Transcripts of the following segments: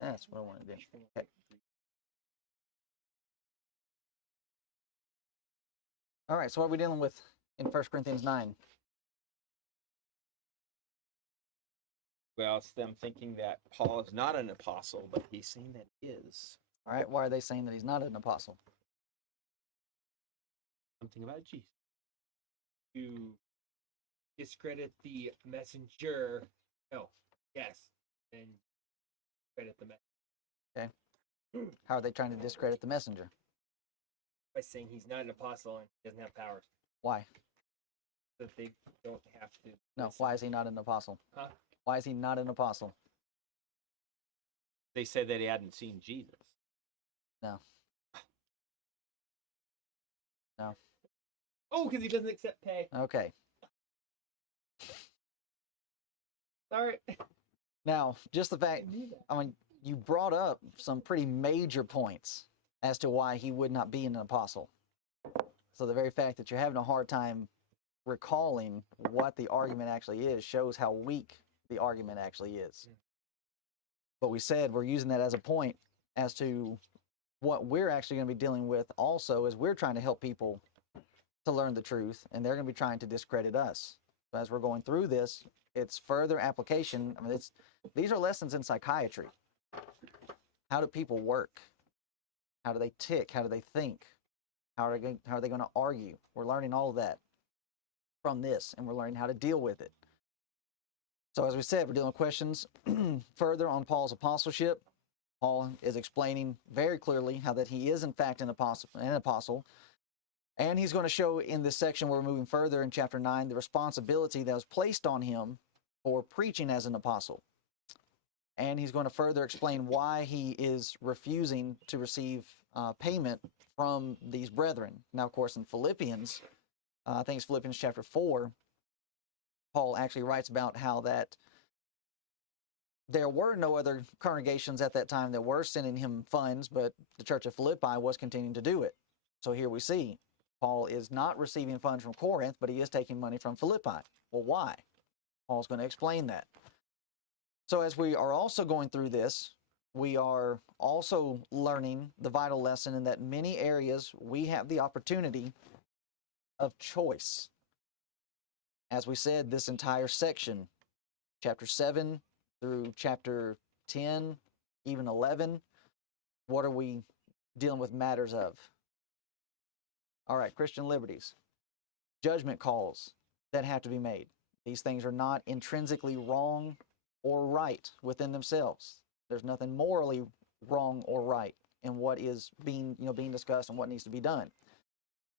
That's what I want to do. Okay. All right, so what are we dealing with in 1 Corinthians 9? Well, it's them thinking that Paul is not an apostle, but he's saying that he is. All right, why are they saying that he's not an apostle? Something about Jesus. To discredit the messenger. No, yes, and credit the messenger. Okay. How are they trying to discredit the messenger? By saying he's not an apostle and he doesn't have powers. Why? That they don't have to. No, listen. why is he not an apostle? Huh? Why is he not an apostle? They said that he hadn't seen Jesus. No. No. Oh, because he doesn't accept pay. Okay. Sorry. Now, just the fact, I knew that. I mean, you brought up some pretty major points as to why he would not be an apostle. So the very fact that you're having a hard time recalling what the argument actually is shows how weak the argument actually is. But we said we're using that as a point as to what we're actually going to be dealing with also is we're trying to help people to learn the truth, and they're going to be trying to discredit us. So as we're going through this, it's further application. I mean, these are lessons in psychiatry. How do people work? How do they tick? How do they think? How are they going to argue? We're learning all of that from this, and we're learning how to deal with it. So as we said, we're dealing with questions further on Paul's apostleship. Paul is explaining very clearly how that he is in fact an apostle. And he's going to show in this section where we're moving further in chapter 9 the responsibility that was placed on him for preaching as an apostle. And he's going to further explain why he is refusing to receive payment from these brethren. Now, of course, in Philippians, I think it's Philippians chapter 4, Paul actually writes about how that there were no other congregations at that time that were sending him funds, but the church of Philippi was continuing to do it. So here we see Paul is not receiving funds from Corinth, but he is taking money from Philippi. Well, why? Paul's going to explain that. So as we are also going through this, we are also learning the vital lesson in that many areas we have the opportunity of choice. As we said, this entire section, chapter 7 through chapter 10, even 11, what are we dealing with matters of? All right, Christian liberties, judgment calls that have to be made. These things are not intrinsically wrong or right within themselves. There's nothing morally wrong or right in what is being discussed and what needs to be done.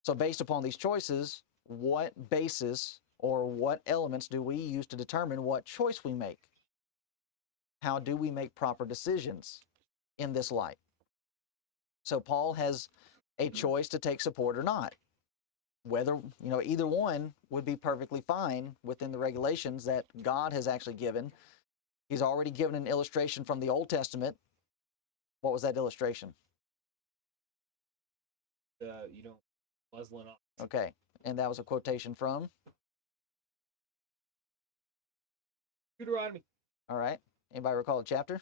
So based upon these choices, what basis or what elements do we use to determine what choice we make? How do we make proper decisions in this light? So Paul has a choice to take support or not. Whether, either one would be perfectly fine within the regulations that God has actually given. He's already given an illustration from the Old Testament. What was that illustration? Muslin ox. Okay, and that was a quotation from? Deuteronomy. All right, anybody recall the chapter?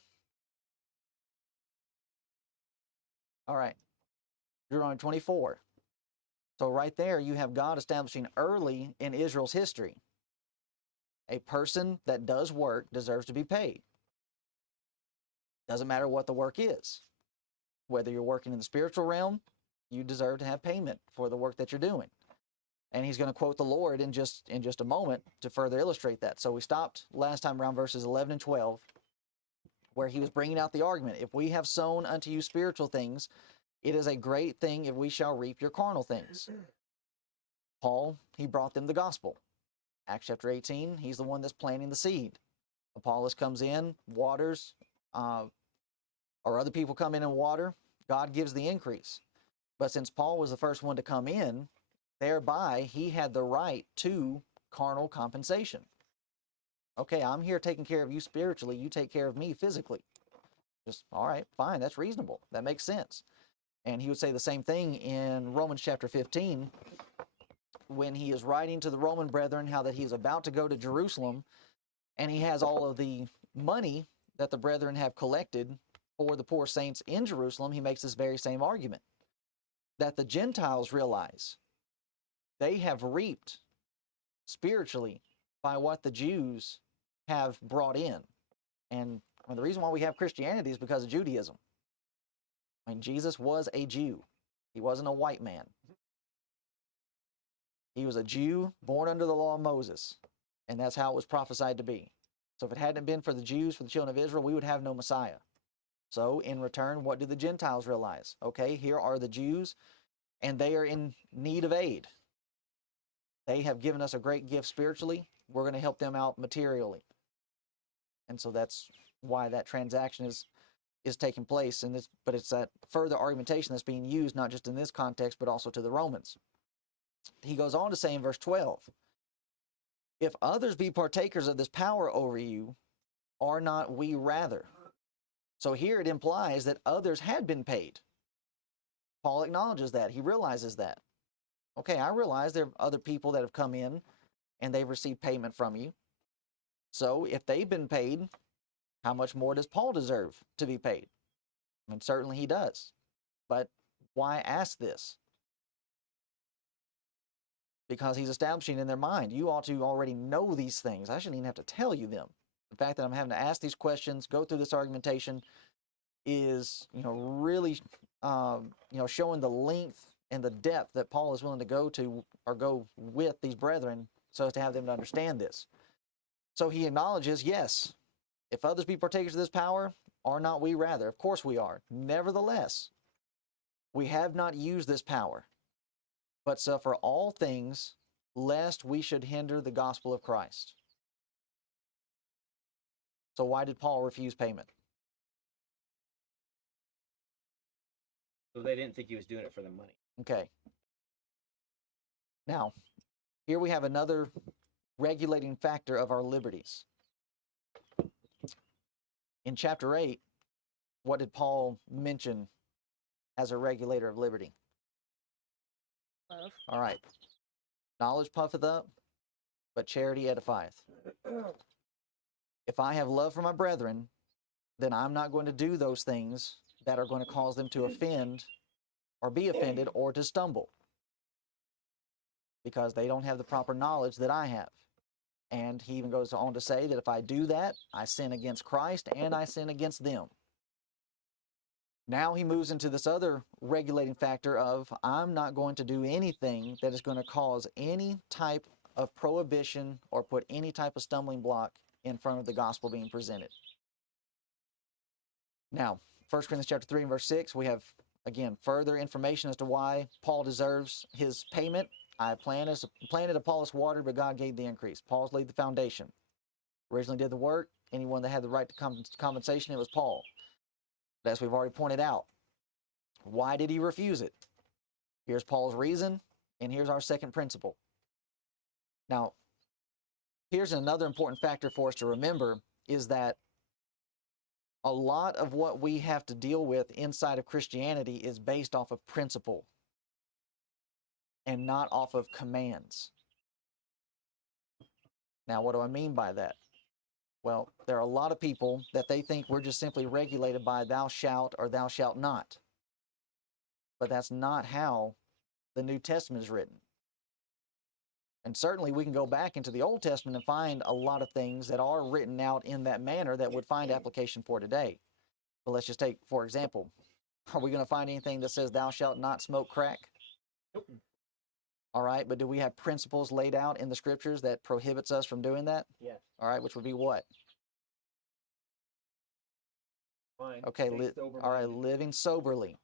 All right, Deuteronomy 24. So right there, you have God establishing early in Israel's history. A person that does work deserves to be paid. Doesn't matter what the work is. Whether you're working in the spiritual realm, you deserve to have payment for the work that you're doing. And he's going to quote the Lord in just a moment to further illustrate that. So we stopped last time around verses 11 and 12, where he was bringing out the argument. If we have sown unto you spiritual things, it is a great thing if we shall reap your carnal things. Paul, he brought them the gospel. Acts chapter 18, he's the one that's planting the seed. Apollos comes in, waters, or other people come in and water. God gives the increase. But since Paul was the first one to come in, thereby he had the right to carnal compensation. Okay, I'm here taking care of you spiritually. You take care of me physically. Just, all right, fine, that's reasonable. That makes sense. And he would say the same thing in Romans chapter 15 when he is writing to the Roman brethren how that he is about to go to Jerusalem and he has all of the money that the brethren have collected for the poor saints in Jerusalem, he makes this very same argument that the Gentiles realize they have reaped spiritually by what the Jews have brought in. And the reason why we have Christianity is because of Judaism. I mean, Jesus was a Jew. He wasn't a white man. He was a Jew born under the law of Moses, and that's how it was prophesied to be. So if it hadn't been for the Jews, for the children of Israel, we would have no Messiah. So in return, what do the Gentiles realize? Okay, here are the Jews, and they are in need of aid. They have given us a great gift spiritually. We're going to help them out materially. And so that's why that transaction is taking place. But it's that further argumentation that's being used, not just in this context, but also to the Romans. He goes on to say in verse 12, if others be partakers of this power over you, are not we rather? So here it implies that others had been paid. Paul acknowledges that. He realizes that. Okay, I realize there are other people that have come in and they've received payment from you. So if they've been paid, how much more does Paul deserve to be paid? I mean, certainly he does. But why ask this? Because he's establishing in their mind, you ought to already know these things. I shouldn't even have to tell you them. The fact that I'm having to ask these questions, go through this argumentation, is really showing the length and the depth that Paul is willing to go to or go with these brethren so as to have them to understand this. So he acknowledges, yes, if others be partakers of this power, are not we rather? Of course we are. Nevertheless, we have not used this power, but suffer all things, lest we should hinder the gospel of Christ. So why did Paul refuse payment? So they didn't think he was doing it for the money. Okay. Now, here we have another regulating factor of our liberties. In chapter 8, what did Paul mention as a regulator of liberty? Love. All right. Knowledge puffeth up, but charity edifieth. If I have love for my brethren, then I'm not going to do those things that are going to cause them to offend or be offended or to stumble, because they don't have the proper knowledge that I have. And he even goes on to say that if I do that, I sin against Christ and I sin against them. Now he moves into this other regulating factor of, I'm not going to do anything that is going to cause any type of prohibition or put any type of stumbling block in front of the gospel being presented. Now, 1 Corinthians chapter 3 and verse 6, we have, again, further information as to why Paul deserves his payment. I planted, Apollos watered, but God gave the increase. Paul's laid the foundation. Originally did the work. Anyone that had the right to compensation, it was Paul. But as we've already pointed out, why did he refuse it? Here's Paul's reason, and here's our second principle. Now, here's another important factor for us to remember, is that a lot of what we have to deal with inside of Christianity is based off of principle and not off of commands. Now, what do I mean by that? Well, there are a lot of people that they think we're just simply regulated by thou shalt or thou shalt not. But that's not how the New Testament is written. And certainly we can go back into the Old Testament and find a lot of things that are written out in that manner that would find application for today. But let's just take, for example, are we going to find anything that says thou shalt not smoke crack? Nope. All right, but do we have principles laid out in the scriptures that prohibits us from doing that? Yes. All right, which would be what? Fine. Okay, Stay all right, sober-minded. living soberly.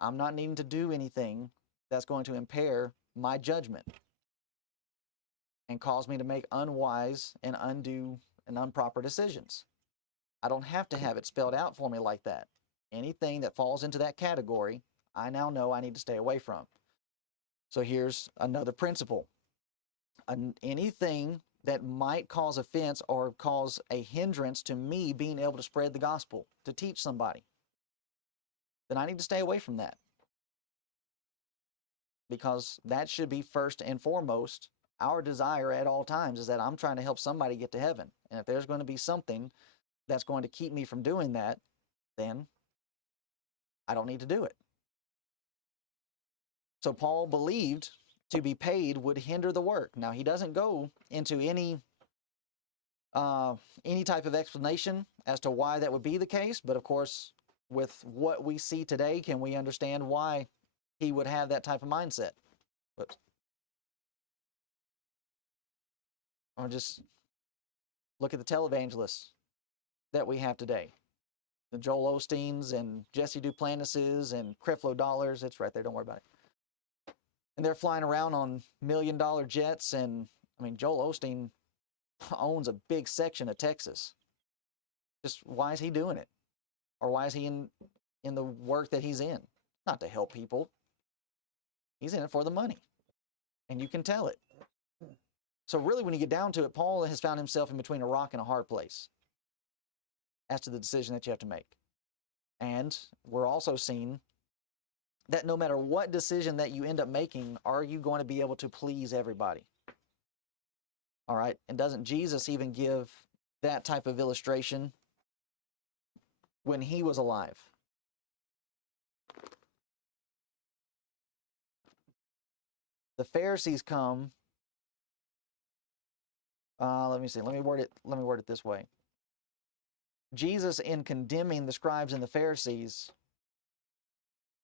I'm not needing to do anything that's going to impair my judgment and cause me to make unwise and undue and improper decisions. I don't have to have it spelled out for me like that. Anything that falls into that category, I now know I need to stay away from. So here's another principle. Anything that might cause offense or cause a hindrance to me being able to spread the gospel, to teach somebody, then I need to stay away from that. Because that should be first and foremost our desire at all times, is that I'm trying to help somebody get to heaven. And if there's going to be something that's going to keep me from doing that, then I don't need to do it. So Paul believed to be paid would hinder the work. Now, he doesn't go into any type of explanation as to why that would be the case, but of course, with what we see today, can we understand why he would have that type of mindset? Whoops. I'll just look at the televangelists that we have today. The Joel Osteens and Jesse Duplanises and Creflo Dollars. It's right there, don't worry about it. And they're flying around on $1 million jets, and I mean, Joel Osteen owns a big section of Texas. Just why is he doing it? Or why is he in the work that he's in? Not to help people. He's in it for the money. And you can tell it. So really, when you get down to it, Paul has found himself in between a rock and a hard place as to the decision that you have to make. And we're also seeing that no matter what decision that you end up making, are you going to be able to please everybody? All right. And doesn't Jesus even give that type of illustration when he was alive? The Pharisees come. Let me see. Let me word it this way. Jesus, in condemning the scribes and the Pharisees,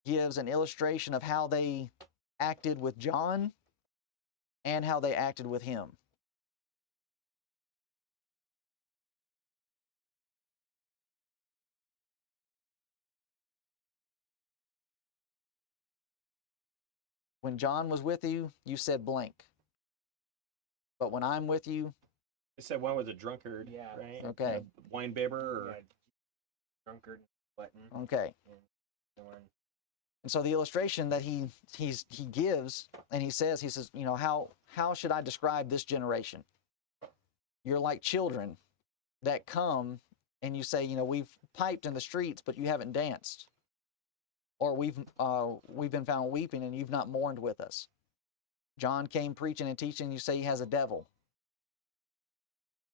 gives an illustration of how they acted with John and how they acted with him. When John was with you, you said blank. But when I'm with you, They said one was a drunkard, Yeah. right? Okay. And a wine bibber, or Yeah, drunkard, glutton, okay. and the one. And so the illustration that he gives, and he says, you know, how should I describe this generation? You're like children that come and you say, you know, we've piped in the streets, but you haven't danced. Or we've been found weeping and you've not mourned with us. John came preaching and teaching, you say he has a devil.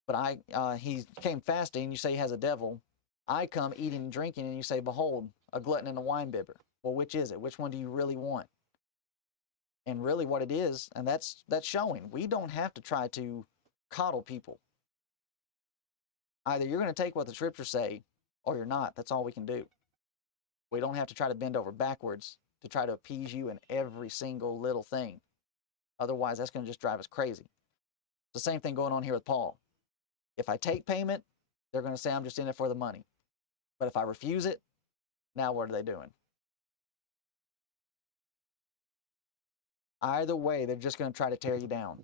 But he came fasting, you say he has a devil. I come eating and drinking, and you say, behold, a glutton and a wine bibber. Well, which is it? Which one do you really want? And really what it is, and that's showing, we don't have to try to coddle people. Either you're going to take what the scriptures say, or you're not. That's all we can do. We don't have to try to bend over backwards to try to appease you in every single little thing. Otherwise, that's going to just drive us crazy. It's the same thing going on here with Paul. If I take payment, they're going to say I'm just in it for the money. But if I refuse it, now what are they doing? Either way, they're just going to try to tear you down.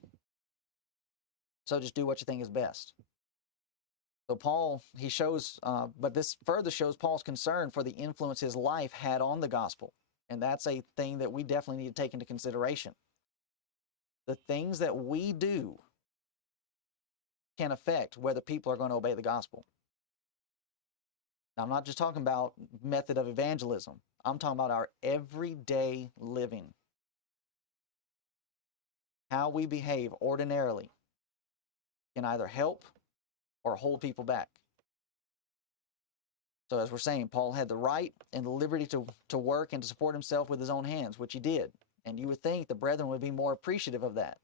So just do what you think is best. So Paul, he shows, but this further shows Paul's concern for the influence his life had on the gospel. And that's a thing that we definitely need to take into consideration. The things that we do can affect whether people are going to obey the gospel. Now, I'm not just talking about method of evangelism. I'm talking about our everyday living. How we behave ordinarily can either help or hold people back. So as we're saying, Paul had the right and the liberty to work and to support himself with his own hands, which he did. And you would think the brethren would be more appreciative of that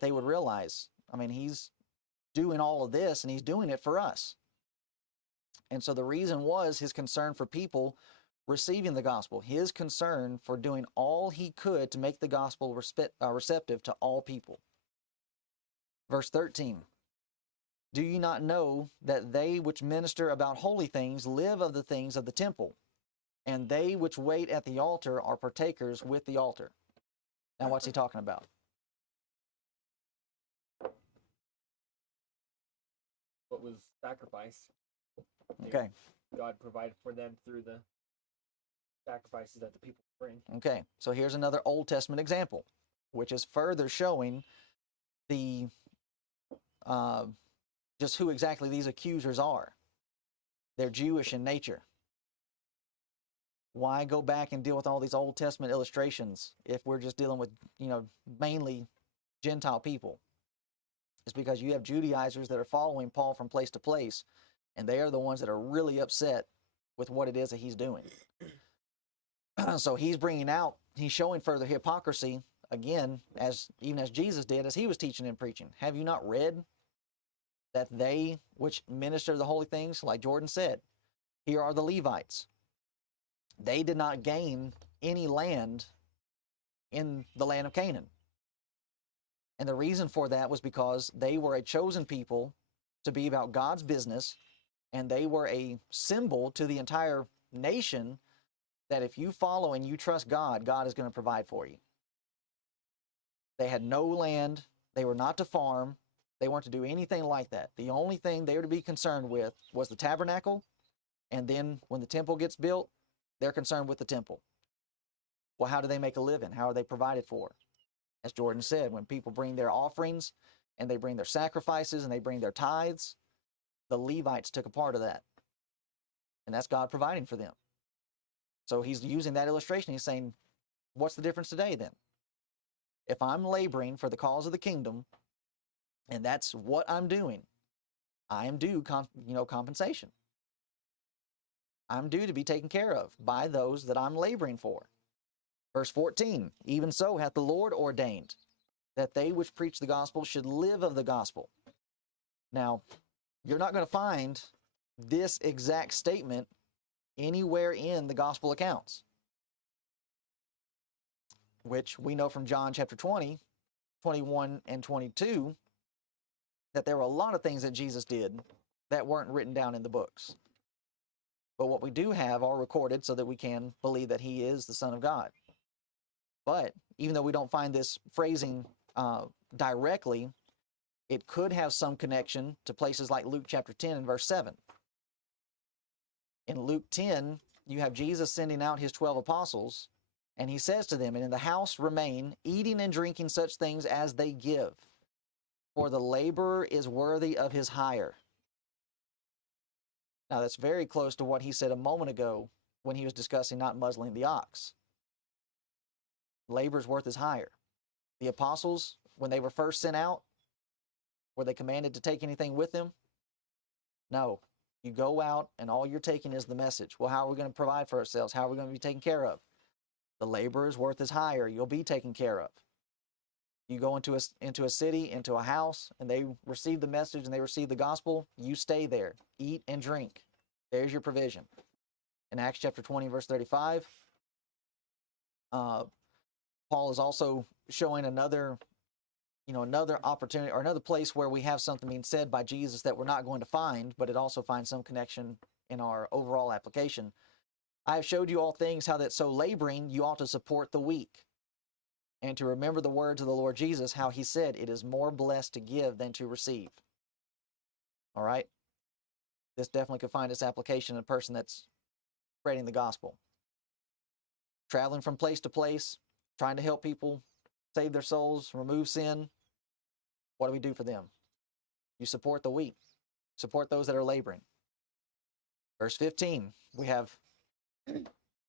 they would realize, I mean, he's doing all of this and he's doing it for us. And so the reason was his concern for people receiving the gospel, his concern for doing all he could to make the gospel receptive to all people. Verse 13, do you not know that they which minister about holy things live of the things of the temple, and they which wait at the altar are partakers with the altar? Now what's he talking about? What was sacrifice? Okay. God provided for them through the sacrifices that the people bring. Okay, so here's another Old Testament example, which is further showing the just who exactly these accusers are. They're Jewish in nature. Why go back and deal with all these Old Testament illustrations if we're just dealing with, you know, mainly Gentile people? It's because you have Judaizers that are following Paul from place to place, and they are the ones that are really upset with what it is that he's doing. So he's showing further hypocrisy again, even as Jesus did, as he was teaching and preaching. Have you not read that they which minister the holy things, like Jordan said, here are the Levites. They did not gain any land in the land of Canaan. And the reason for that was because they were a chosen people to be about God's business, and they were a symbol to the entire nation that if you follow and you trust God, God is going to provide for you. They had no land. They were not to farm. They weren't to do anything like that. The only thing they were to be concerned with was the tabernacle, and then when the temple gets built, they're concerned with the temple. Well, how do they make a living? How are they provided for? As Jordan said, when people bring their offerings and they bring their sacrifices and they bring their tithes, the Levites took a part of that. And that's God providing for them. So he's using that illustration. He's saying, what's the difference today then? If I'm laboring for the cause of the kingdom, and that's what I'm doing, I am due compensation. I'm due to be taken care of by those that I'm laboring for. Verse 14, even so hath the Lord ordained that they which preach the gospel should live of the gospel. Now, you're not going to find this exact statement anywhere in the gospel accounts, which we know from John chapter 20, 21 and 22, that there were a lot of things that Jesus did that weren't written down in the books. But what we do have are recorded so that we can believe that he is the Son of God. But even though we don't find this phrasing directly, it could have some connection to places like Luke chapter 10 and verse 7. In Luke 10, you have Jesus sending out his 12 apostles, and he says to them, and in the house remain, eating and drinking such things as they give, for the laborer is worthy of his hire. Now that's very close to what he said a moment ago when he was discussing not muzzling the ox. Labor's worth his hire. The apostles, when they were first sent out, were they commanded to take anything with them? No. You go out and all you're taking is the message. Well, how are we going to provide for ourselves? How are we going to be taken care of? The labor is worth his hire. You'll be taken care of. You go into a city, into a house, and they receive the message and they receive the gospel, you stay there. Eat and drink. There's your provision. In Acts chapter 20, verse 35, Paul is also showing another opportunity or another place where we have something being said by Jesus that we're not going to find, but it also finds some connection in our overall application. I have showed you all things, how that so laboring you ought to support the weak, and to remember the words of the Lord Jesus, how he said, it is more blessed to give than to receive. All right? This definitely could find its application in a person that's spreading the gospel. Traveling from place to place, trying to help people save their souls, remove sin. What do we do for them? You support the weak. Support those that are laboring. Verse 15, we have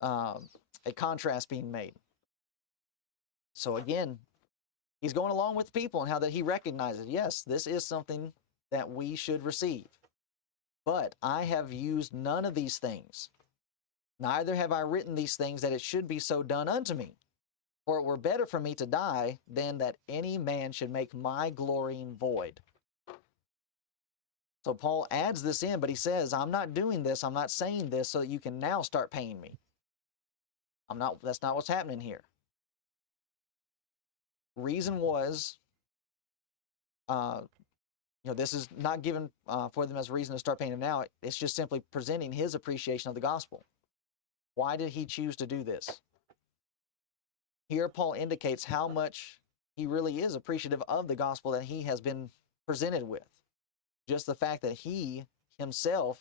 a contrast being made. So again, he's going along with the people and how that he recognizes, yes, this is something that we should receive. But I have used none of these things. Neither have I written these things that it should be so done unto me. For it were better for me to die than that any man should make my glorying void. So Paul adds this in, but he says, I'm not doing this, I'm not saying this so that you can now start paying me. That's not what's happening here. Reason was, this is not given for them as a reason to start paying him now. It's just simply presenting his appreciation of the gospel. Why did he choose to do this? Here, Paul indicates how much he really is appreciative of the gospel that he has been presented with. Just the fact that he himself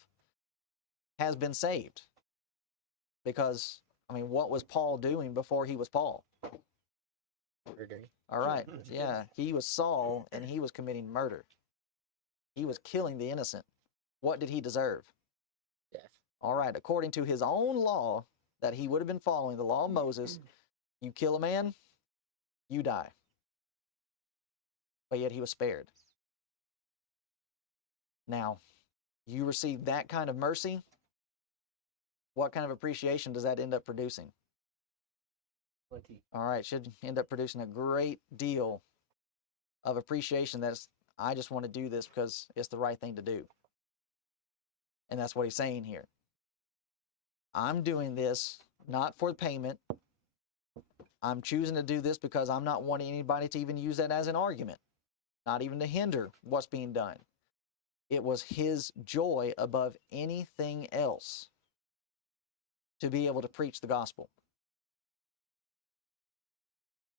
has been saved. Because, what was Paul doing before he was Paul? Murdering. All right, yeah, he was Saul and he was committing murder. He was killing the innocent. What did he deserve? Death. All right, according to his own law that he would have been following, the law of Moses, you kill a man, you die. But yet he was spared. Now, you receive that kind of mercy, What kind of appreciation does that end up producing? Plenty. All right, should end up producing a great deal of appreciation. That's, I just want to do this because it's the right thing to do. And that's what he's saying here. I'm doing this not for payment. I'm choosing to do this because I'm not wanting anybody to even use that as an argument, not even to hinder what's being done. It was his joy above anything else to be able to preach the gospel.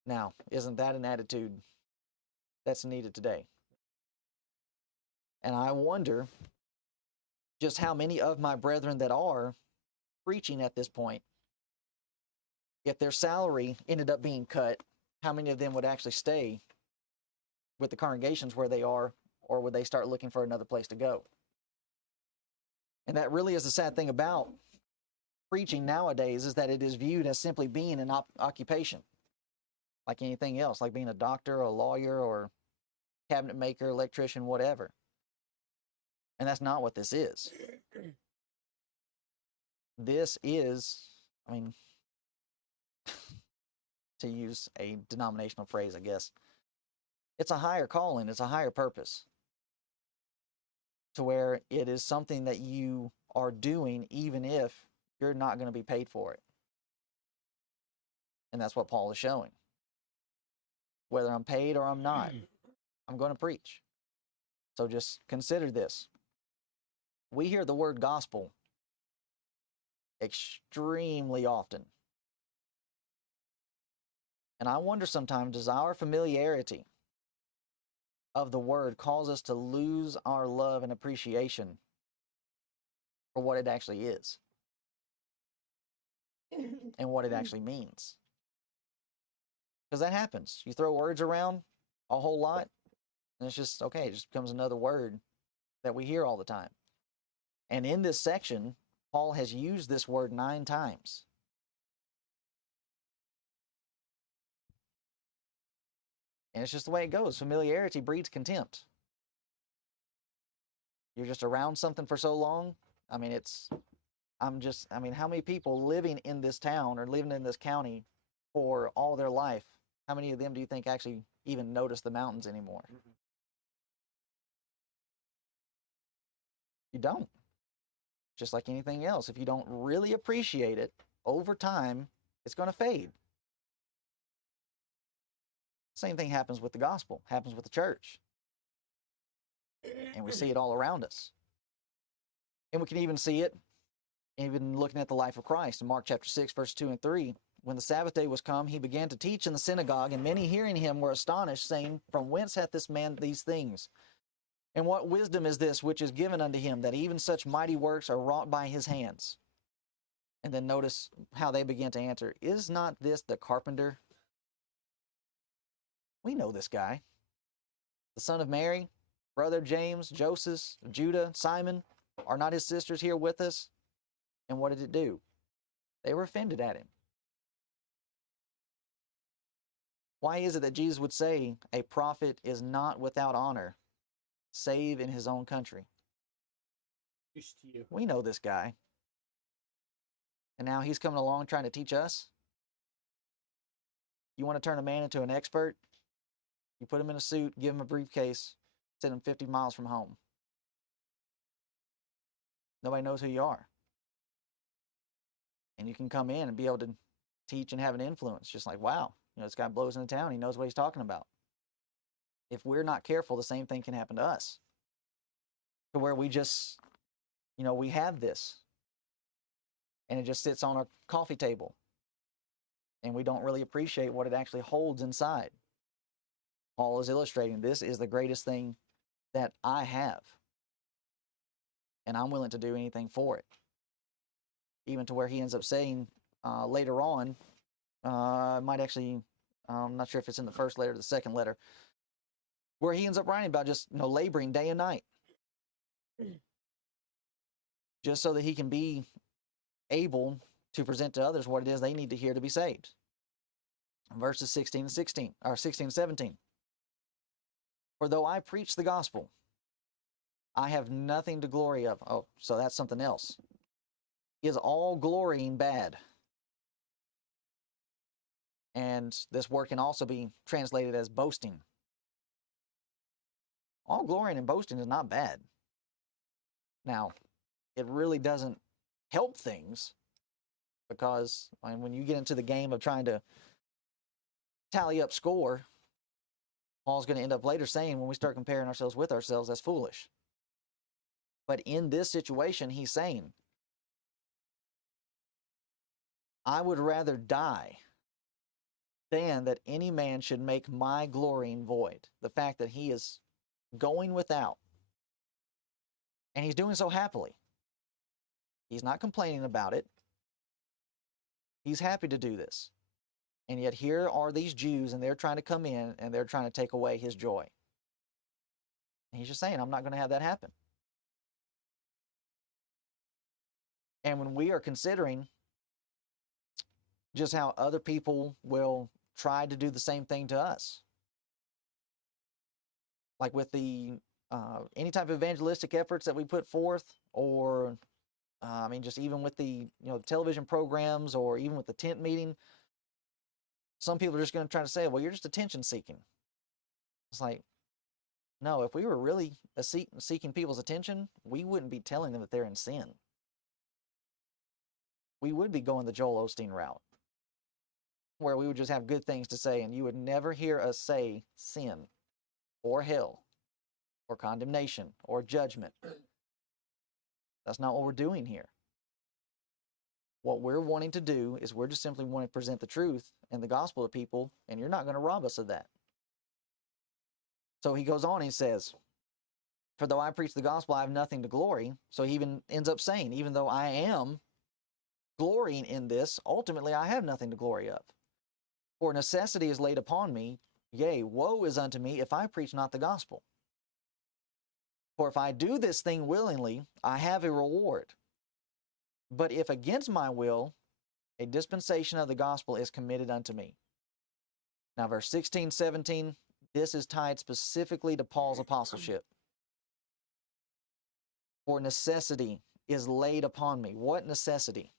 Now, isn't that an attitude that's needed today? And I wonder just how many of my brethren that are preaching at this point, if their salary ended up being cut, how many of them would actually stay with the congregations where they are, or would they start looking for another place to go? And that really is the sad thing about preaching nowadays, is that it is viewed as simply being an occupation, like anything else, like being a doctor, or a lawyer, or cabinet maker, electrician, whatever. And that's not what this is. This is, I mean, to use a denominational phrase, I guess, it's a higher calling, it's a higher purpose, to where it is something that you are doing even if you're not going to be paid for it. And that's what Paul is showing. Whether I'm paid or I'm not, I'm going to preach. So just consider this. We hear the word gospel extremely often. And I wonder sometimes, does our familiarity of the word cause us to lose our love and appreciation for what it actually is and what it actually means? Because that happens. You throw words around a whole lot, and it's just, okay, it just becomes another word that we hear all the time. And in this section, Paul has used this word 9 times. And it's just the way it goes. Familiarity breeds contempt. You're just around something for so long. I mean, how many people living in this town or living in this county for all their life, how many of them do you think actually even notice the mountains anymore? Mm-hmm. You don't. Just like anything else, if you don't really appreciate it, over time, it's going to fade. Same thing happens with the gospel, happens with the church. And we see it all around us. And we can even see it, even looking at the life of Christ. In Mark chapter 6, verse 2 and 3, when the Sabbath day was come, he began to teach in the synagogue, and many hearing him were astonished, saying, From whence hath this man these things? And what wisdom is this which is given unto him, that even such mighty works are wrought by his hands? And then notice how they begin to answer, Is not this the carpenter? We know this guy. The son of Mary, brother James, Joseph, Judah, Simon, are not his sisters here with us? And what did it do? They were offended at him. Why is it that Jesus would say a prophet is not without honor, save in his own country? Used to you. We know this guy. And now he's coming along trying to teach us? You want to turn a man into an expert? You put him in a suit, give him a briefcase, send him 50 miles from home. Nobody knows who you are. And you can come in and be able to teach and have an influence, just like, wow, this guy blows into town, he knows what he's talking about. If we're not careful, the same thing can happen to us. To where we just, we have this, and it just sits on our coffee table, and we don't really appreciate what it actually holds inside. Paul is illustrating, this is the greatest thing that I have, and I'm willing to do anything for it. Even to where he ends up saying later on, might actually, I'm not sure if it's in the first letter or the second letter, where he ends up writing about just laboring day and night, just so that he can be able to present to others what it is they need to hear to be saved. Verses 16 and 17. For though I preach the gospel, I have nothing to glory of. Oh, so that's something else. is all glorying bad? And this word can also be translated as boasting. All glorying and boasting is not bad. Now, it really doesn't help things, because when you get into the game of trying to tally up score, Paul's going to end up later saying, when we start comparing ourselves with ourselves, that's foolish. But in this situation, he's saying, I would rather die than that any man should make my glorying void. The fact that he is going without, and he's doing so happily. He's not complaining about it. He's happy to do this. And yet here are these Jews, and they're trying to come in, and they're trying to take away his joy. And he's just saying, I'm not going to have that happen. And when we are considering just how other people will try to do the same thing to us, like with the any type of evangelistic efforts that we put forth, or just even with the television programs, or even with the tent meeting, some people are just going to try to say, well, you're just attention seeking. It's like, no, if we were really seeking people's attention, we wouldn't be telling them that they're in sin. We would be going the Joel Osteen route, where we would just have good things to say, and you would never hear us say sin or hell or condemnation or judgment. That's not what we're doing here. What we're wanting to do is we're just simply wanting to present the truth and the gospel to people, and you're not going to rob us of that. So he goes on and he says, for though I preach the gospel, I have nothing to glory. So he even ends up saying, even though I am glorying in this, ultimately I have nothing to glory of. For necessity is laid upon me, yea, woe is unto me if I preach not the gospel. For if I do this thing willingly, I have a reward. But if against my will, a dispensation of the gospel is committed unto me. Now, verse 16, 17, this is tied specifically to Paul's apostleship. For necessity is laid upon me. What necessity?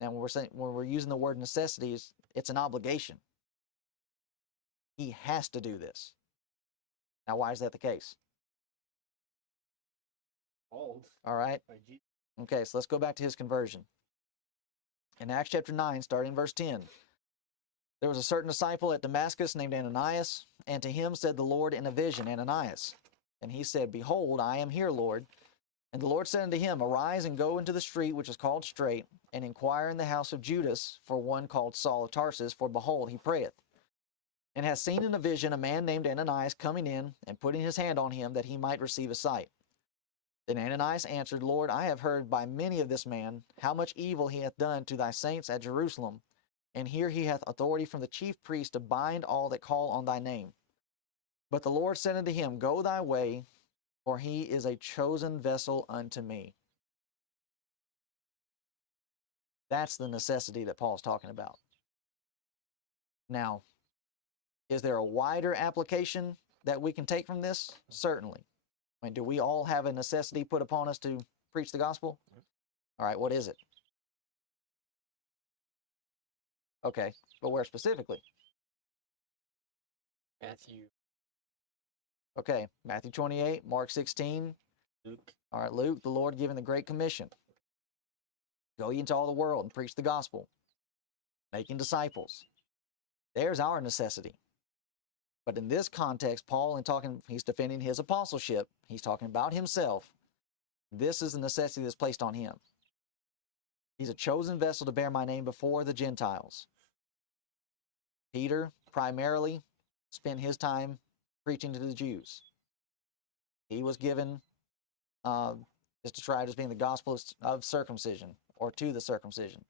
Now, when we're using the word necessity, it's an obligation. He has to do this. Now, why is that the case? Called All right. by Jesus. Okay, so let's go back to his conversion. In Acts chapter 9, starting verse 10, there was a certain disciple at Damascus named Ananias, and to him said the Lord in a vision, Ananias. And he said, Behold, I am here, Lord. And the Lord said unto him, Arise and go into the street which is called Straight, and inquire in the house of Judas for one called Saul of Tarsus, for behold, he prayeth, and hath seen in a vision a man named Ananias coming in, and putting his hand on him, that he might receive a sight. Then Ananias answered, Lord, I have heard by many of this man how much evil he hath done to thy saints at Jerusalem, and here he hath authority from the chief priest to bind all that call on thy name. But the Lord said unto him, Go thy way, for he is a chosen vessel unto me. That's the necessity that Paul's talking about. Now, is there a wider application that we can take from this? Certainly. I mean, do we all have a necessity put upon us to preach the gospel? All right, what is it? Okay, but where specifically? Matthew. Okay, Matthew 28, Mark 16. Luke. All right, Luke, the Lord giving the Great Commission. Go ye into all the world and preach the gospel, making disciples. There's our necessity. But in this context, Paul, he's defending his apostleship. He's talking about himself. This is the necessity that's placed on him. He's a chosen vessel to bear my name before the Gentiles. Peter primarily spent his time preaching to the Jews. He was given is described as being the gospel of circumcision, or to the circumcision.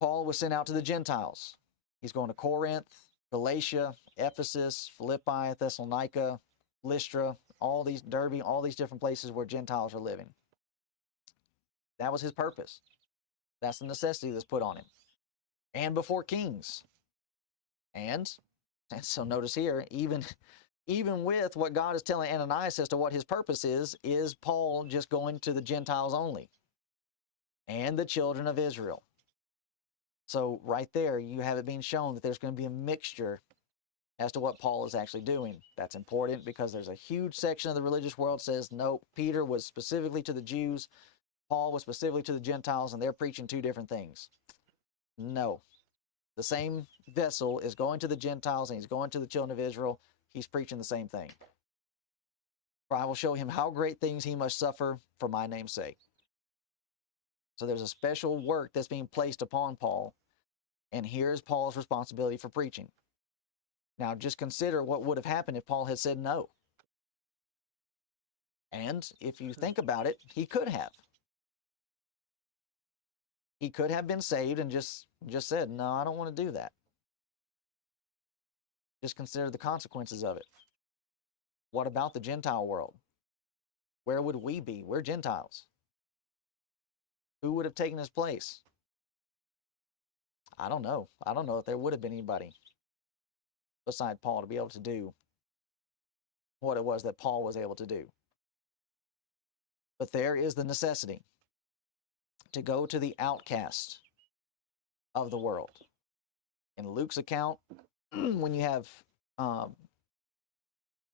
Paul was sent out to the Gentiles. He's going to Corinth, Galatia, Ephesus, Philippi, Thessalonica, Lystra, all these, Derbe, all these different places where Gentiles are living. That was his purpose. That's the necessity that's put on him. And before kings. And so notice here, even with what God is telling Ananias as to what his purpose is Paul just going to the Gentiles only? and the children of Israel. So right there, you have it being shown that there's going to be a mixture as to what Paul is actually doing. That's important because there's a huge section of the religious world says, no, Peter was specifically to the Jews, Paul was specifically to the Gentiles, and they're preaching two different things. No. The same vessel is going to the Gentiles and he's going to the children of Israel. He's preaching the same thing. For I will show him how great things he must suffer for my name's sake. So there's a special work that's being placed upon Paul, and here's Paul's responsibility for preaching. Now just consider what would have happened if Paul had said no. And if you think about it, he could have. He could have been saved and just said, no, I don't want to do that. Just consider the consequences of it. What about the Gentile world? Where would we be? We're Gentiles. Who would have taken his place? I don't know. I don't know if there would have been anybody beside Paul to be able to do what it was that Paul was able to do. But there is the necessity to go to the outcast of the world. In Luke's account, when you have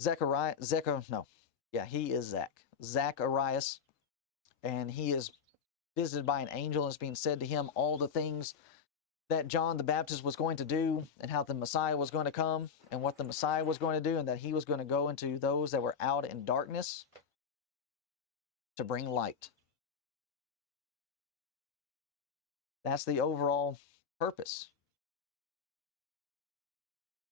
Zacharias, and he is visited by an angel, and it's being said to him all the things that John the Baptist was going to do, and how the Messiah was going to come, and what the Messiah was going to do, and that he was going to go into those that were out in darkness to bring light. That's the overall purpose,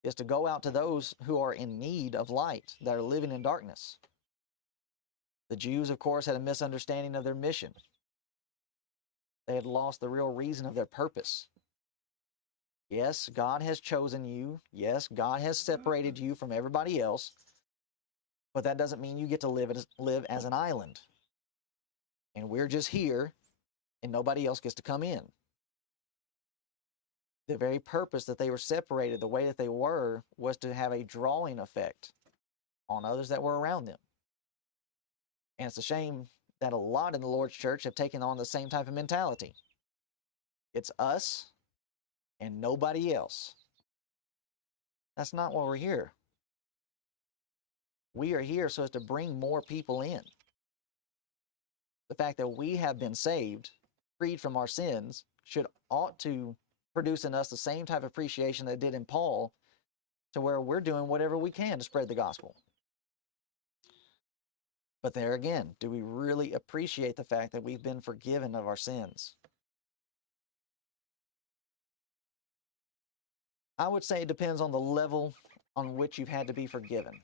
is to go out to those who are in need of light, that are living in darkness. The Jews, of course, had a misunderstanding of their mission. They had lost the real reason of their purpose. Yes, God has chosen you. Yes, God has separated you from everybody else. But that doesn't mean you get to live as an island. And we're just here, and nobody else gets to come in. The very purpose that they were separated the way that they were was to have a drawing effect on others that were around them. And it's a shame that a lot in the Lord's church have taken on the same type of mentality. It's us and nobody else. That's not why we're here. We are here so as to bring more people in. The fact that we have been saved, freed from our sins, ought to produce in us the same type of appreciation that it did in Paul, to where we're doing whatever we can to spread the gospel. But there again, do we really appreciate the fact that we've been forgiven of our sins? I would say it depends on the level on which you've had to be forgiven.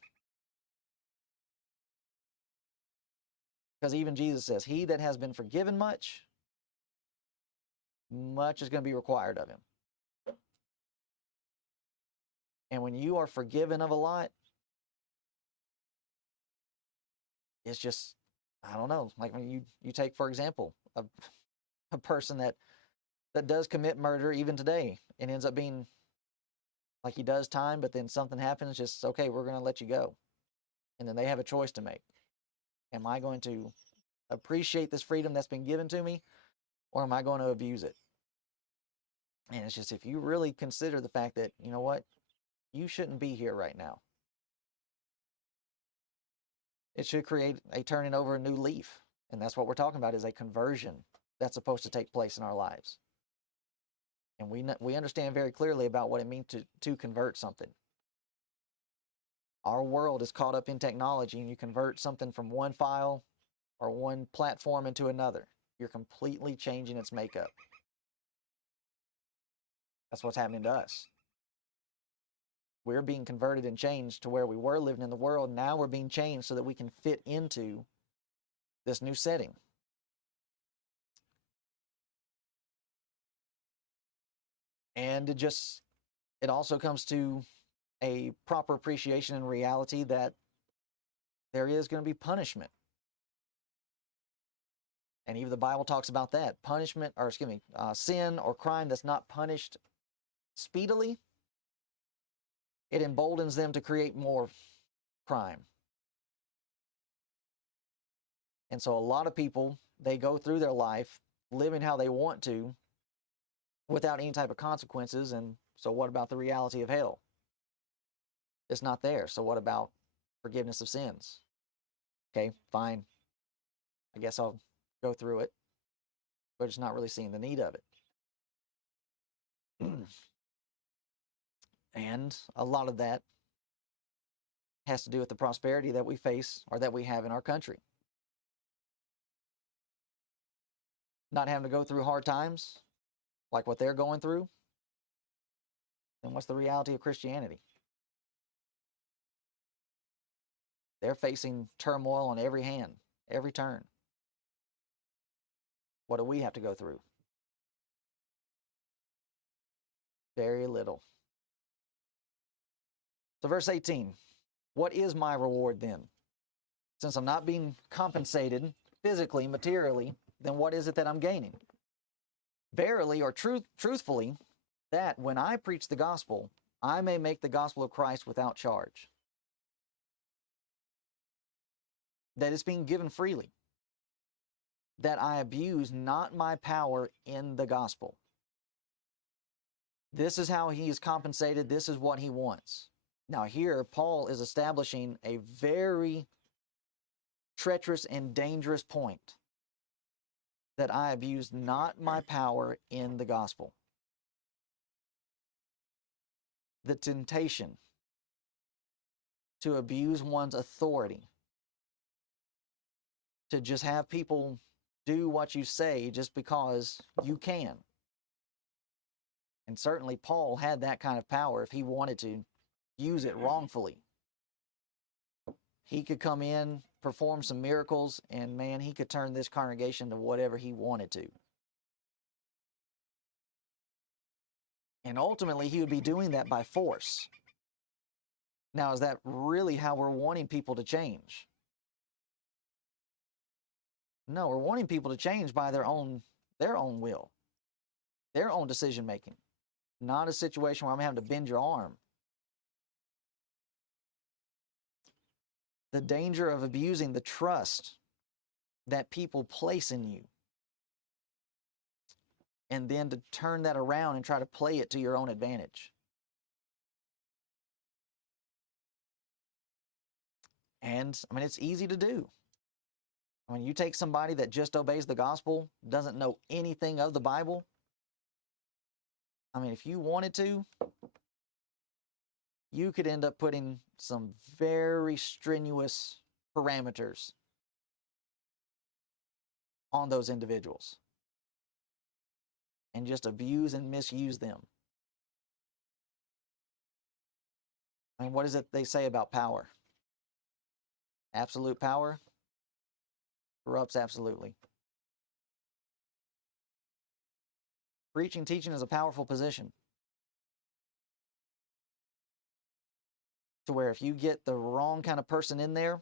Because even Jesus says, he that has been forgiven much, much is going to be required of him. And when you are forgiven of a lot, it's just, I don't know, like when you take, for example, a person that does commit murder even today, and ends up being like he does time, but then something happens, just, okay, we're going to let you go. And then they have a choice to make. Am I going to appreciate this freedom that's been given to me, or am I going to abuse it? And it's just, if you really consider the fact that, you know what, you shouldn't be here right now, it should create a turning over a new leaf. And that's what we're talking about, is a conversion that's supposed to take place in our lives. And we understand very clearly about what it means to convert something. Our world is caught up in technology, and you convert something from one file or one platform into another. You're completely changing its makeup. That's what's happening to us. We're being converted and changed to where we were living in the world. Now we're being changed so that we can fit into this new setting. And it also comes to a proper appreciation and reality that there is going to be punishment. And even the Bible talks about that. Sin or crime that's not punished speedily, it emboldens them to create more crime. And so a lot of people, they go through their life living how they want to without any type of consequences. And so what about the reality of hell? It's not there. So what about forgiveness of sins? Okay, fine. I guess I'll go through it, but it's not really seeing the need of it. And a lot of that has to do with the prosperity that we face or that we have in our country. Not having to go through hard times like what they're going through. Then what's the reality of Christianity? They're facing turmoil on every hand, every turn. What do we have to go through? Very little. So verse 18, what is my reward then? Since I'm not being compensated physically, materially, then what is it that I'm gaining? Verily, or truthfully, that when I preach the gospel, I may make the gospel of Christ without charge. That it's being given freely. That I abuse not my power in the gospel. This is how he is compensated. This is what he wants. Now here, Paul is establishing a very treacherous and dangerous point. That I abuse not my power in the gospel. The temptation to abuse one's authority, to just have people do what you say just because you can. And certainly Paul had that kind of power if he wanted to use it wrongfully. He could come in, perform some miracles, and man, he could turn this congregation to whatever he wanted to. And ultimately, he would be doing that by force. Now, is that really how we're wanting people to change? No, we're wanting people to change by their own will, their own decision making. Not a situation where I'm having to bend your arm. The danger of abusing the trust that people place in you. And then to turn that around and try to play it to your own advantage. And, I mean, it's easy to do. I mean, you take somebody that just obeys the gospel, doesn't know anything of the Bible. I mean, if you wanted to, you could end up putting some very strenuous parameters on those individuals and just abuse and misuse them. I mean, what is it they say about power? Absolute power corrupts absolutely. Preaching, teaching is a powerful position. To where if you get the wrong kind of person in there,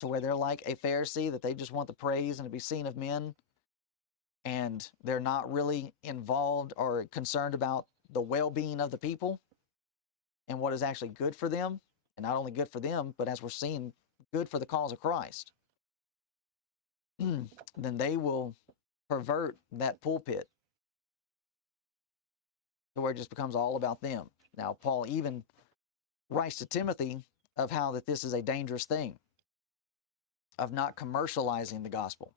to where they're like a Pharisee, that they just want the praise and to be seen of men, and they're not really involved or concerned about the well-being of the people and what is actually good for them, and not only good for them, but as we're seeing, good for the cause of Christ, then they will pervert that pulpit to where it just becomes all about them. Now, Paul even writes to Timothy of how that this is a dangerous thing, of not commercializing the gospel.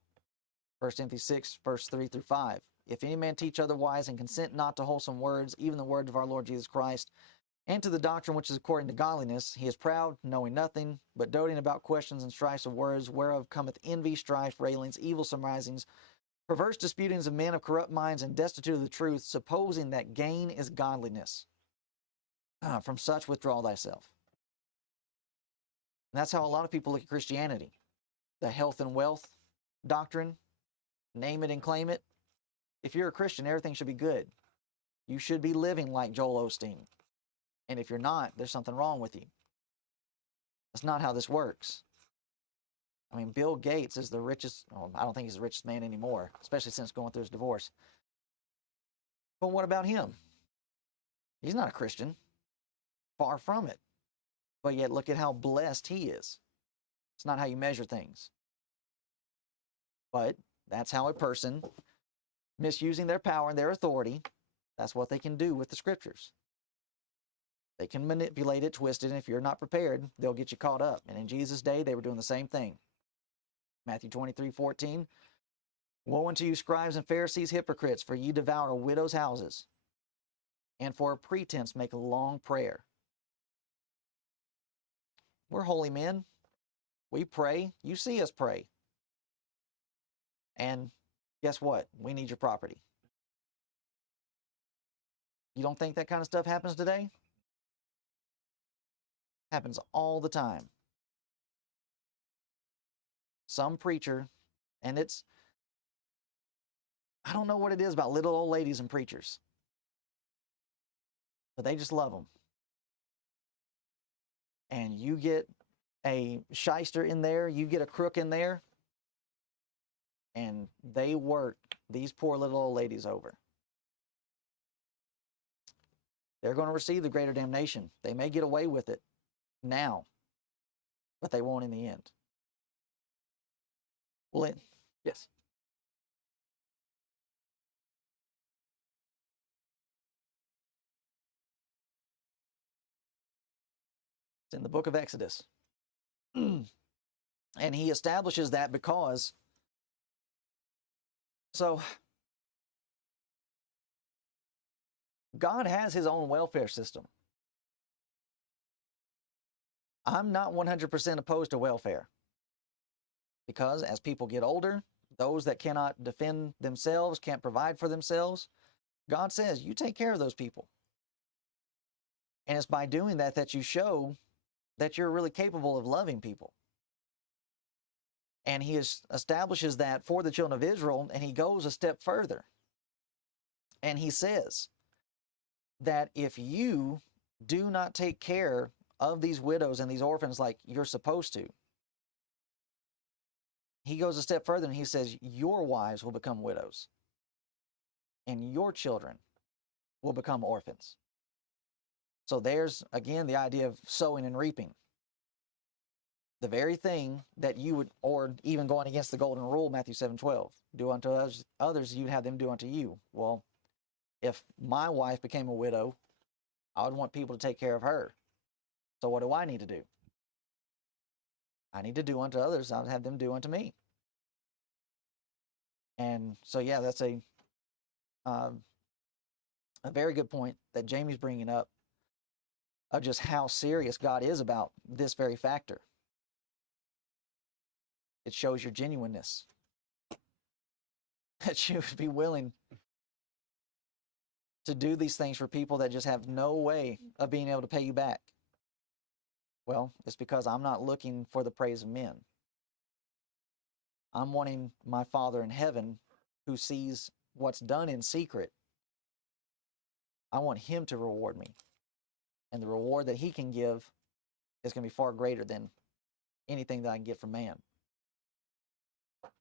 1 Timothy 6, verse 3 through 5. If any man teach otherwise and consent not to wholesome words, even the words of our Lord Jesus Christ, and to the doctrine which is according to godliness, he is proud, knowing nothing, but doting about questions and strifes of words, whereof cometh envy, strife, railings, evil surmisings, perverse disputings of men of corrupt minds, and destitute of the truth, supposing that gain is godliness. From such withdraw thyself. And that's how a lot of people look at Christianity. The health and wealth doctrine, name it and claim it. If you're a Christian, everything should be good. You should be living like Joel Osteen. And if you're not, there's something wrong with you. That's not how this works. I mean, Bill Gates is the richest, well, I don't think he's the richest man anymore, especially since going through his divorce. But what about him? He's not a Christian. Far from it. But yet look at how blessed he is. It's not how you measure things. But That's how a person, misusing their power and their authority, that's what they can do with the scriptures. They can manipulate it, twist it, and if you're not prepared, they'll get you caught up. And in Jesus' day, they were doing the same thing. Matthew 23:14, woe unto you, scribes and Pharisees, hypocrites, for ye devour widows' houses, and for a pretense make a long prayer. We're holy men. We pray. You see us pray. And guess what? We need your property. You don't think that kind of stuff happens today? Happens all the time. Some preacher, and I don't know what it is about little old ladies and preachers, but they just love them. And you get a shyster in there, you get a crook in there, and they work these poor little old ladies over. They're going to receive the greater damnation. They may get away with it now, but they won't in the end. Well, yes. It's in the book of Exodus. And he establishes that because, so God has his own welfare system. I'm not 100% opposed to welfare, because as people get older, those that cannot defend themselves, can't provide for themselves, God says, you take care of those people. And it's by doing that that you show that you're really capable of loving people. And he establishes that for the children of Israel, and he goes a step further. And he says that if you do not take care of these widows and these orphans like you're supposed to, he goes a step further and he says, your wives will become widows and your children will become orphans. So there's, again, the idea of sowing and reaping. The very thing that you would, or even going against the golden rule, Matthew 7:12, do unto others, you'd have them do unto you. Well, if my wife became a widow, I would want people to take care of her. So what do I need to do? I need to do unto others, I'll have them do unto me. And so, yeah, that's a very good point that Jamie's bringing up of just how serious God is about this very factor. It shows your genuineness. That you would be willing to do these things for people that just have no way of being able to pay you back. Well, it's because I'm not looking for the praise of men. I'm wanting my Father in heaven, who sees what's done in secret, I want him to reward me. And the reward that he can give is going to be far greater than anything that I can get from man.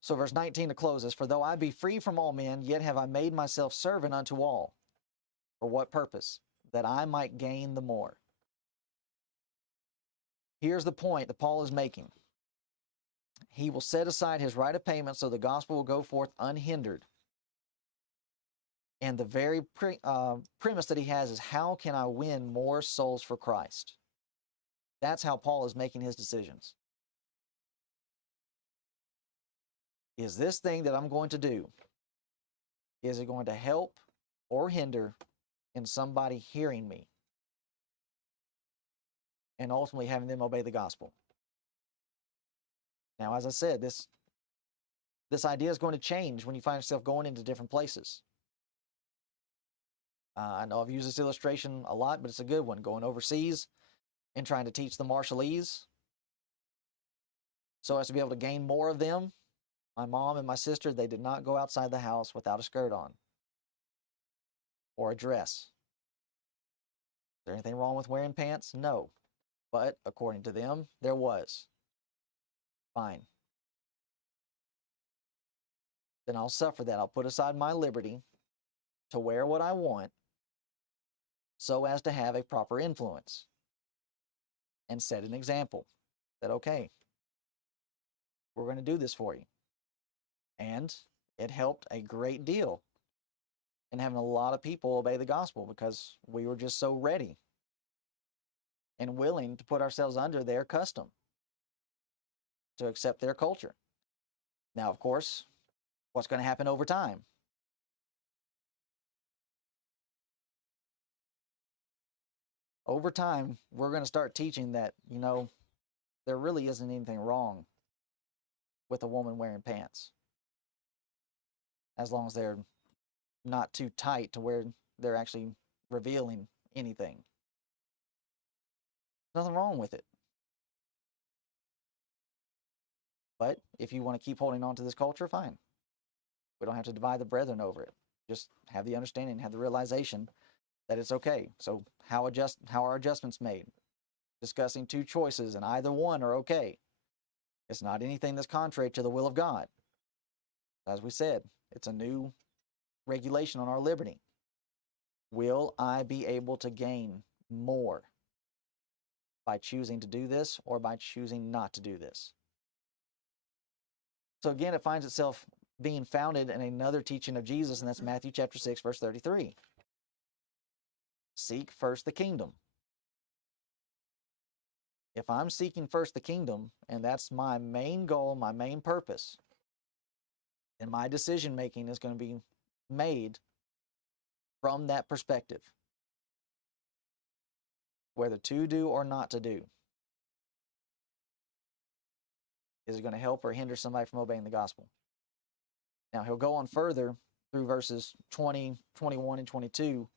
So verse 19 to close this, for though I be free from all men, yet have I made myself servant unto all. For what purpose? That I might gain the more. Here's the point that Paul is making. He will set aside his right of payment so the gospel will go forth unhindered. And the very premise that he has is, how can I win more souls for Christ? That's how Paul is making his decisions. Is this thing that I'm going to do, is it going to help or hinder in somebody hearing me and ultimately having them obey the gospel? Now, as I said, this idea is going to change when you find yourself going into different places. I know I've used this illustration a lot, but it's a good one. Going overseas and trying to teach the Marshallese so as to be able to gain more of them. My mom and my sister, they did not go outside the house without a skirt on or a dress. Is there anything wrong with wearing pants? No. But according to them, there was. Fine. Then I'll suffer that. I'll put aside my liberty to wear what I want so as to have a proper influence and set an example that, okay, we're going to do this for you. And it helped a great deal in having a lot of people obey the gospel because we were just so ready and willing to put ourselves under their custom, to accept their culture. Now, of course, what's going to happen over time? Over time, we're going to start teaching that, there really isn't anything wrong with a woman wearing pants, as long as they're not too tight to where they're actually revealing anything. Nothing wrong with it. But if you want to keep holding on to this culture, fine. We don't have to divide the brethren over it. Just have the understanding, have the realization that it's okay. So how are adjustments made? Discussing two choices, and either one are okay. It's not anything that's contrary to the will of God. As we said, it's a new regulation on our liberty. Will I be able to gain more by choosing to do this or by choosing not to do this? So again, it finds itself being founded in another teaching of Jesus, and that's Matthew chapter 6, verse 33. Seek first the kingdom. If I'm seeking first the kingdom, and that's my main goal, my main purpose, then my decision making is going to be made from that perspective. Whether to do or not to do. Is it going to help or hinder somebody from obeying the gospel? Now, he'll go on further through verses 20, 21, and 22,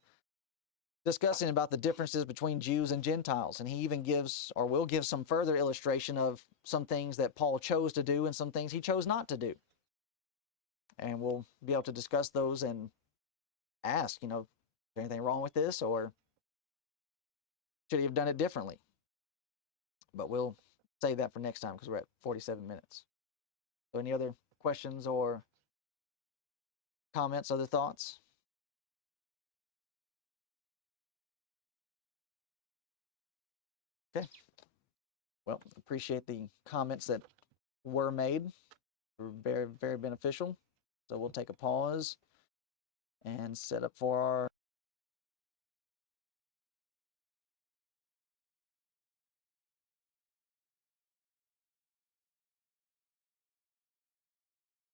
discussing about the differences between Jews and Gentiles. And he even gives, or will give, some further illustration of some things that Paul chose to do and some things he chose not to do. And we'll be able to discuss those and ask, is there anything wrong with this, or should he have done it differently? But we'll save that for next time because we're at 47 minutes. So any other questions or comments, other thoughts? Okay. Well, appreciate the comments that were made. They're very, very beneficial. So we'll take a pause and set up for our